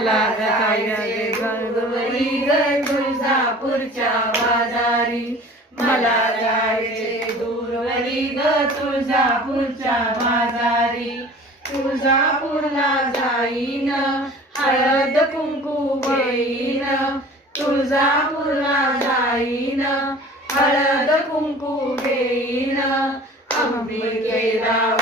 मला जायचे दूरवरी ग तुळजापूरच्या बाजारी, मला जायचे दूरवरी ग तुळजापूरच्या बाजारी. तुळजापूरला जाईन हळद कुंकू घेईन, तुळजापूरला जाईन हळद कुंकू घेईन. अंबिकेला